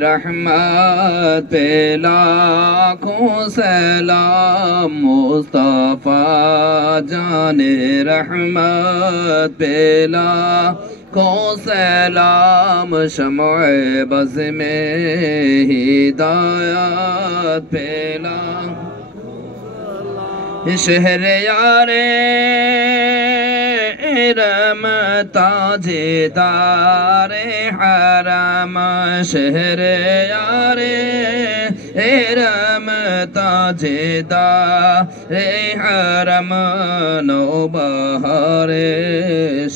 رحمت پہ لاکھوں سلام مصطفیٰ جان رحمت پہ لاکھوں سلام شمع بز میں ہدایت پہ شہر یار ارم تاجدار حرم شہر یار ارم تاجدار حرم نوبہار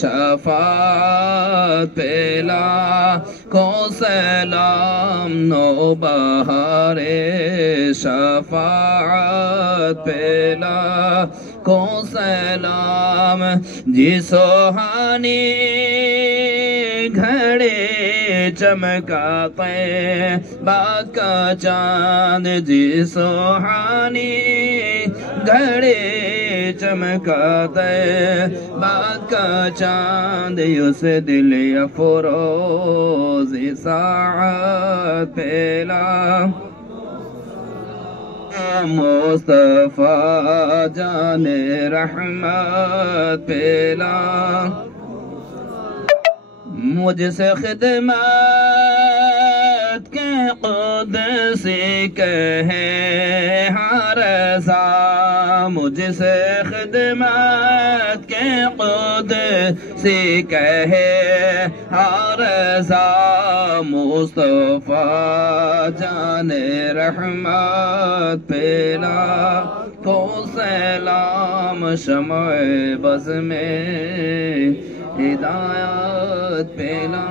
شفاعت پہ لاکھوں سلام نوبہار شفاعت پہ لاکھوں سلام جی سوہانی گھڑے چمکاتے باقا چاند جی سوہانی گھڑے چمکاتے باقا چاند اس دل افروز ساعت پہلا مصطفیٰ جان رحمت پہلا مجھ سے خدمت کے قدسی کہے ہر سا مجھ سے خدمت کے قدسی کہے ہر سا مصطفیٰ جان رحمت پہلا کو سلام شمع بز میں ہدایت پہلا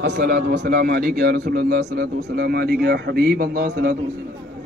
الصلاة والسلام علیکہ یا رسول اللہ الصلاة والسلام علیکہ یا حبیب اللہ الصلاة والسلام